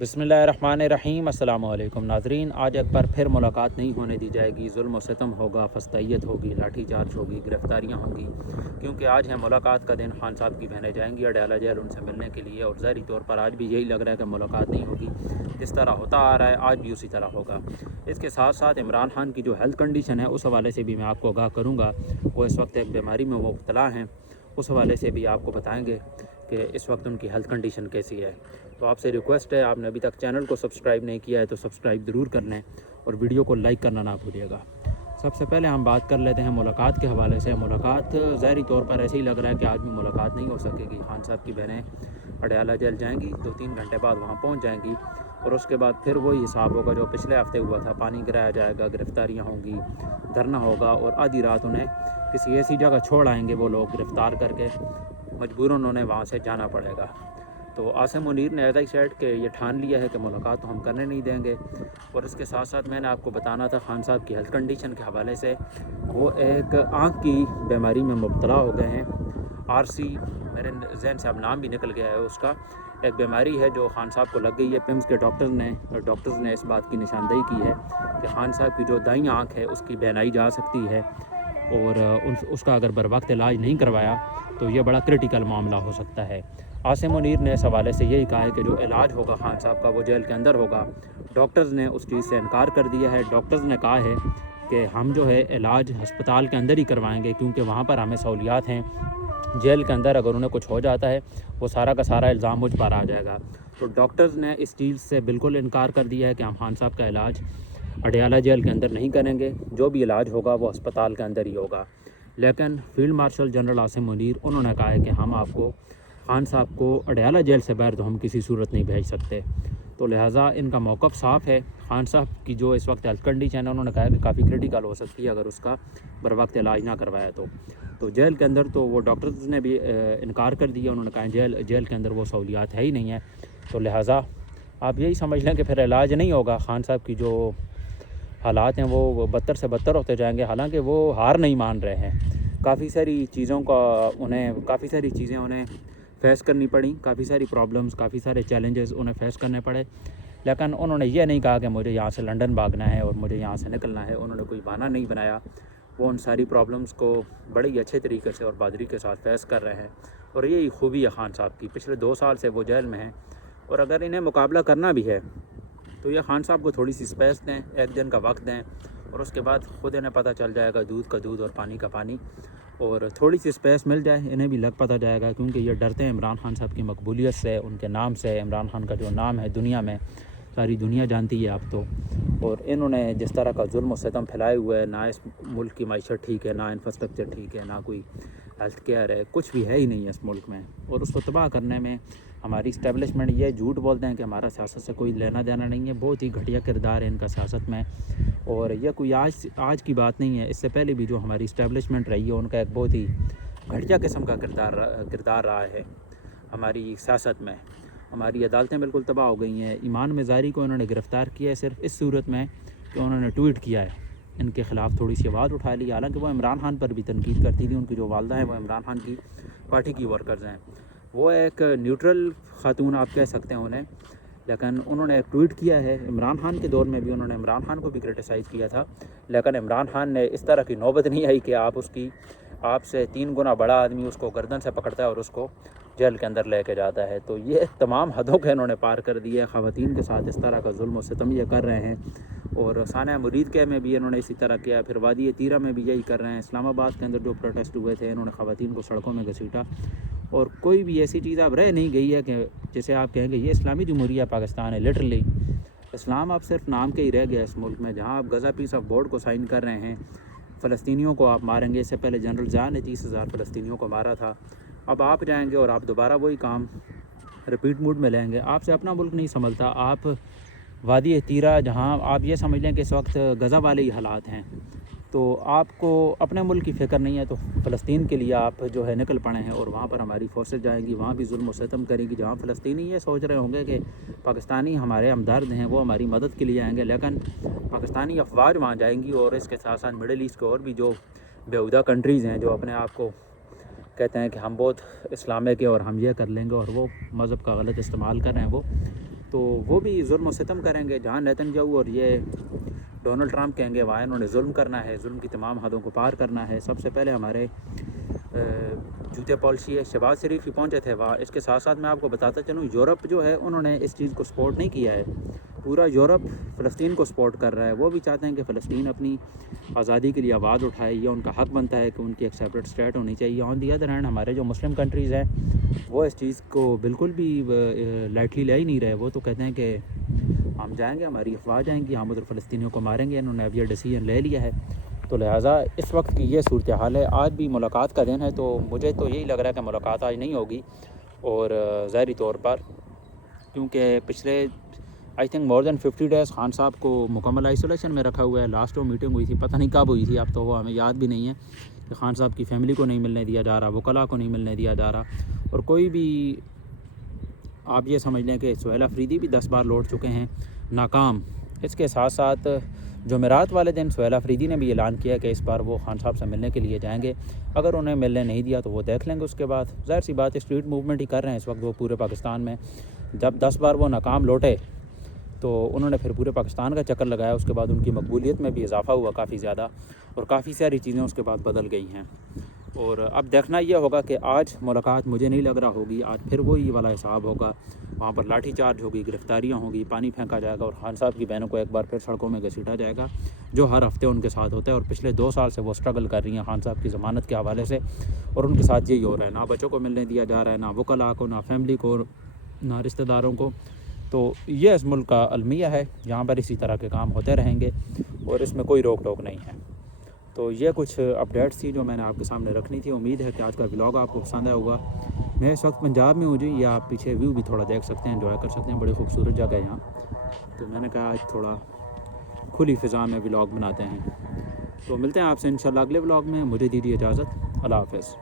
बिस्मिल्लाहिर्रहमानिर्रहीम। अस्सलाम वालेकुम नाज़रीन, आज एक बार फिर मुलाकात नहीं होने दी जाएगी। जुल्म व सितम होगा, फस्तैयत होगी, लाठी चार्ज होगी, गिरफ्तारियाँ होंगी, क्योंकि आज है मुलाकात का दिन। खान साहब की बहनें जाएंगी अडयाला जेल उनसे मिलने के लिए, और ज़ाहिरी तौर पर आज भी यही लग रहा है कि मुलाकात नहीं होगी। जिस तरह होता आ रहा है आज भी उसी तरह होगा। इसके साथ साथ इमरान खान की जो हेल्थ कंडीशन है उस हवाले से भी मैं आपको आगाह करूँगा। वो इस वक्त एक बीमारी में मुब्तला हैं, उस हवाले से भी आपको बताएँगे कि इस वक्त उनकी हेल्थ कंडीशन कैसी है। तो आपसे रिक्वेस्ट है, आपने अभी तक चैनल को सब्सक्राइब नहीं किया है तो सब्सक्राइब ज़रूर कर लें और वीडियो को लाइक करना ना भूलिएगा। सबसे पहले हम बात कर लेते हैं मुलाकात के हवाले से। मुलाकात ज़ाहिरी तौर पर ऐसे ही लग रहा है कि आज भी मुलाकात नहीं हो सकेगी। खान साहब की बहनें अडयाला जेल जाएंगी, 2-3 घंटे बाद वहाँ पहुँच जाएंगी, और उसके बाद फिर वही हिसाब होगा जो पिछले हफ्ते हुआ था। पानी गिराया जाएगा, गिरफ्तारियाँ होंगी, धरना होगा, और आधी रात उन्हें किसी ऐसी जगह छोड़ आएंगे वो लोग गिरफ़्तार करके, मजबूरन उन्हें वहाँ से जाना पड़ेगा। तो आसिम मुनीर ने ऐसा ही सेट कि ये ठान लिया है कि मुलाकात तो हम करने नहीं देंगे। और इसके साथ साथ मैंने आपको बताना था खान साहब की हेल्थ कंडीशन के हवाले से। वो एक आँख की बीमारी में मुब्तला हो गए हैं। RC, मेरे जहन से अब नाम भी निकल गया है उसका। एक बीमारी है जो खान साहब को लग गई है। पिम्स के डॉक्टर्स ने इस बात की निशानदेही की है कि खान साहब की जो दाईं आँख है उसकी बीनाई जा सकती है, और उसका अगर बर वक्त इलाज नहीं करवाया तो ये बड़ा क्रिटिकल मामला हो सकता है। आसिम मुनीर ने इस हवाले से यही कहा है कि जो इलाज होगा खान साहब का वो जेल के अंदर होगा। डॉक्टर्स ने उस चीज़ से इनकार कर दिया है। डॉक्टर्स ने कहा है कि हम जो है इलाज हस्पताल के अंदर ही करवाएंगे, क्योंकि वहाँ पर हमें सहूलियात हैं। जेल के अंदर अगर उन्हें कुछ हो जाता है वो सारा का सारा इल्ज़ाम मुझ पर आ जाएगा। तो डॉक्टर्स ने इस चीज़ से बिल्कुल इनकार कर दिया है कि हम खान साहब का इलाज अडयाला जेल के अंदर नहीं करेंगे। जो भी इलाज होगा वो अस्पताल के अंदर ही होगा। लेकिन field marshal general Asim Munir उन्होंने कहा है कि हम आपको खान साहब को अडयाला जेल से बाहर तो हम किसी सूरत नहीं भेज सकते। तो लिहाजा इनका मौक़िफ़ साफ़ है। खान साहब की जो इस वक्त हेल्थ कंडीशन है उन्होंने कहा कि काफ़ी क्रिटिकल हो सकती है अगर उसका बर वक्त इलाज ना करवाया तो जेल के अंदर तो वो डॉक्टर्स ने भी इनकार कर दिया। उन्होंने कहा जेल के अंदर वो सहूलियात है ही नहीं है। तो लिहाजा आप यही समझ लें कि फिर इलाज नहीं होगा। खान साहब की जो हालात हैं वो बदतर से बदतर होते जाएंगे। हालांकि वो हार नहीं मान रहे हैं। काफ़ी सारी चीज़ें उन्हें फ़ेस करनी पड़ी, काफ़ी सारी प्रॉब्लम्स, काफ़ी सारे चैलेंजेस उन्हें फ़ेस करने पड़े। लेकिन उन्होंने ये नहीं कहा कि मुझे यहाँ से लंदन भागना है और मुझे यहाँ से निकलना है। उन्होंने कोई बहाना नहीं बनाया। वो उन सारी प्रॉब्लम्स को बड़े ही अच्छे तरीके से और बहादुरी के साथ फ़ेस कर रहे हैं, और यही खूबी है खान साहब की। पिछले 2 साल से वो जेल में हैं, और अगर इन्हें मुकाबला करना भी है तो ये खान साहब को थोड़ी सी स्पेस दें, एक दिन का वक्त दें, और उसके बाद ख़ुद इन्हें पता चल जाएगा दूध का दूध और पानी का पानी। और थोड़ी सी स्पेस मिल जाए इन्हें भी लग पता जाएगा, क्योंकि ये डरते हैं इमरान खान साहब की मकबूलियत से, उनके नाम से। इमरान खान का जो नाम है दुनिया में, सारी दुनिया जानती है अब तो। और इन्होंने जिस तरह का जुल्म और सितम फैलाए हुए है, ना इस मुल्क की माइशत ठीक है, ना इंफ्रास्ट्रक्चर ठीक है, ना कोई हेल्थ केयर है, कुछ भी है ही नहीं है इस मुल्क में। और उसको तबाह करने में हमारी इस्टेब्लिशमेंट ये झूठ बोलते हैं कि हमारा सियासत से कोई लेना देना नहीं है। बहुत ही घटिया किरदार है इनका सियासत में, और यह कोई आज की बात नहीं है। इससे पहले भी जो हमारी इस्टेब्लिशमेंट रही है उनका एक बहुत ही घटिया किस्म का किरदार रहा है हमारी सियासत में। हमारी अदालतें बिल्कुल तबाह हो गई हैं। ईमान मिज़ारी को इन्होंने गिरफ़्तार किया है सिर्फ इस सूरत में कि उन्होंने ट्वीट किया है, इनके ख़िलाफ़ थोड़ी सी आवाज़ उठा ली। हालांकि वो इमरान खान पर भी तनकीद करती थी। उनकी जो वालदा है वो इमरान खान की पार्टी की वर्कर्स हैं। वो एक न्यूट्रल ख़ातून आप कह सकते हैं उन्हें, लेकिन उन्होंने एक ट्वीट किया है। इमरान खान के दौर में भी उन्होंने इमरान खान को भी क्रिटिसाइज़ किया था, लेकिन इमरान खान ने इस तरह की नौबत नहीं आई कि आपसे 3 गुना बड़ा आदमी उसको गर्दन से पकड़ता है और उसको जेल के अंदर लेके जाता है। तो ये तमाम हदों के इन्होंने पार कर दिया है। ख़वातीन के साथ इस तरह का जुल्म और सितम ये कर रहे हैं, और साना मुरीद के में भी इन्होंने इसी तरह किया। फिर वादी तीरा में भी यही कर रहे हैं। इस्लामाबाद के अंदर जो प्रोटेस्ट हुए थे, इन्होंने ख़वातीन को सड़कों में घसीटा, और कोई भी ऐसी चीज़ अब रह नहीं गई है कि जैसे आप कहेंगे ये इस्लामी जमहूरिया पाकिस्तान है। लिटरली इस्लाम अब सिर्फ नाम के ही रह गया इस मुल्क में, जहाँ आप गज़ा पीस ऑफ बोर्ड को साइन कर रहे हैं। फ़लस्तीनियों को आप मारेंगे। इससे पहले जनरल ज़िया ने 30,000 फ़लस्तीनियों को मारा था। अब आप जाएंगे और आप दोबारा वही काम रिपीट मूड में लेंगे। आपसे अपना मुल्क नहीं संभलता। आप वादी तीरा, जहाँ आप ये समझ लें कि इस वक्त गज़ा वाले ही हालात हैं, तो आपको अपने मुल्क की फ़िक्र नहीं है, तो फ़लस्तीन के लिए आप जो है निकल पड़े हैं, और वहाँ पर हमारी फोर्सेस जाएंगी, वहाँ भी जुल्म और सितम करेंगी। जहाँ फ़लस्तीनी ये सोच रहे होंगे कि पाकिस्तानी हमारे हमदर्द हैं, वो हमारी मदद के लिए आएंगे, लेकिन पाकिस्तानी अफवाज वहाँ जाएंगी। और इसके साथ साथ मिडल ईस्ट के और भी जो बेहुदा कंट्रीज़ हैं, जो अपने आप को कहते हैं कि हम बहुत इस्लामिक है और हम ये कर लेंगे, और वो मज़हब का गलत इस्तेमाल कर रहे हैं, वो تو وہ بھی ظلم و ستم کریں گے. جہاں نیتن یاہو اور یہ ڈونلڈ ٹرمپ کہیں گے وہاں انہوں نے ظلم کرنا ہے, ظلم کی تمام حدوں کو پار کرنا ہے. سب سے پہلے ہمارے جوتے پالیسی ہے, شہباز شریف ہی پہنچے تھے وہاں. اس کے ساتھ ساتھ میں آپ کو بتاتا چلوں, یورپ جو ہے انہوں نے اس چیز کو سپورٹ نہیں کیا ہے. پورا یورپ فلسطین کو سپورٹ کر رہا ہے. وہ بھی چاہتے ہیں کہ فلسطین اپنی آزادی کے لیے آواز اٹھائے. یہ ان کا حق بنتا ہے کہ ان کی ایک سیپریٹ اسٹیٹ ہونی چاہیے. آن دی ادر ہینڈ ہمارے جو مسلم کنٹریز ہیں وہ اس چیز کو بالکل بھی لائٹلی لے ہی نہیں رہے. وہ تو کہتے ہیں کہ ہم جائیں گے, ہماری افواج جائیں گی, ہم ادھر فلسطینیوں کو ماریں گے. انہوں نے اب یہ ڈیسیجن لے لیا ہے. تو لہٰذا اس وقت کی یہ صورتحال ہے. آج بھی ملاقات کا دن ہے, تو مجھے تو یہی لگ رہا ہے کہ ملاقات آج نہیں ہوگی. اور ظاہری طور پر کیونکہ پچھلے I think more than 50 days Khan صاحب کو مکمل آئسولیشن میں رکھا ہوا ہے. لاسٹ وہ میٹنگ ہوئی تھی, پتہ نہیں کب ہوئی تھی, اب تو وہ ہمیں یاد بھی نہیں ہے, کہ خان صاحب کی فیملی کو نہیں ملنے دیا جا رہا, وکلاء کو نہیں ملنے دیا جا رہا. اور کوئی بھی آپ یہ سمجھ لیں کہ سہیل آفریدی بھی 10 بار لوٹ چکے ہیں ناکام. اس کے ساتھ ساتھ جمعرات والے دن سہیل آفریدی نے بھی اعلان کیا کہ اس بار وہ خان صاحب سے ملنے کے لیے جائیں گے. اگر انہیں ملنے نہیں دیا تو وہ دیکھ لیں گے اس کے بعد. ظاہر سی بات ہے, اسٹریٹ موومنٹ ہی کر رہے ہیں اس وقت وہ پورے پاکستان میں. جب 10 بار وہ ناکام لوٹے تو انہوں نے پھر پورے پاکستان کا چکر لگایا. اس کے بعد ان کی مقبولیت میں بھی اضافہ ہوا کافی زیادہ, اور کافی ساری چیزیں اس کے بعد بدل گئی ہیں. اور اب دیکھنا یہ ہوگا کہ آج ملاقات مجھے نہیں لگ رہا ہوگی. آج پھر وہی والا حساب ہوگا, وہاں پر لاٹھی چارج ہوگی, گرفتاریاں ہوں گی, پانی پھینکا جائے گا, اور خان صاحب کی بہنوں کو ایک بار پھر سڑکوں میں گھسیٹا جائے گا, جو ہر ہفتے ان کے ساتھ ہوتا ہے. اور پچھلے 2 سال سے وہ اسٹرگل کر رہی ہیں خان صاحب کی ضمانت کے حوالے سے, اور ان کے ساتھ یہی ہو رہا ہے. نہ بچوں کو ملنے دیا جا رہا ہے, نہ وکلاء کو, نہ فیملی کو, نہ رشتہ داروں کو. تو یہ اس ملک کا المیہ ہے, جہاں پر اسی طرح کے کام ہوتے رہیں گے, اور اس میں کوئی روک ٹوک نہیں ہے. تو یہ کچھ اپڈیٹس تھی جو میں نے آپ کے سامنے رکھنی تھی. امید ہے کہ آج کا ولاگ آپ کو پسند آیا ہوگا. میں اس وقت پنجاب میں ہوں جی, یہ آپ پیچھے ویو بھی تھوڑا دیکھ سکتے ہیں, انجوائے کر سکتے ہیں. بڑی خوبصورت جگہ ہے یہاں. تو میں نے کہا آج تھوڑا کھلی فضا میں ولاگ بناتے ہیں. تو ملتے ہیں آپ سے انشاءاللہ اگلے ولاگ میں. مجھے دیجیے اجازت. اللہ حافظ.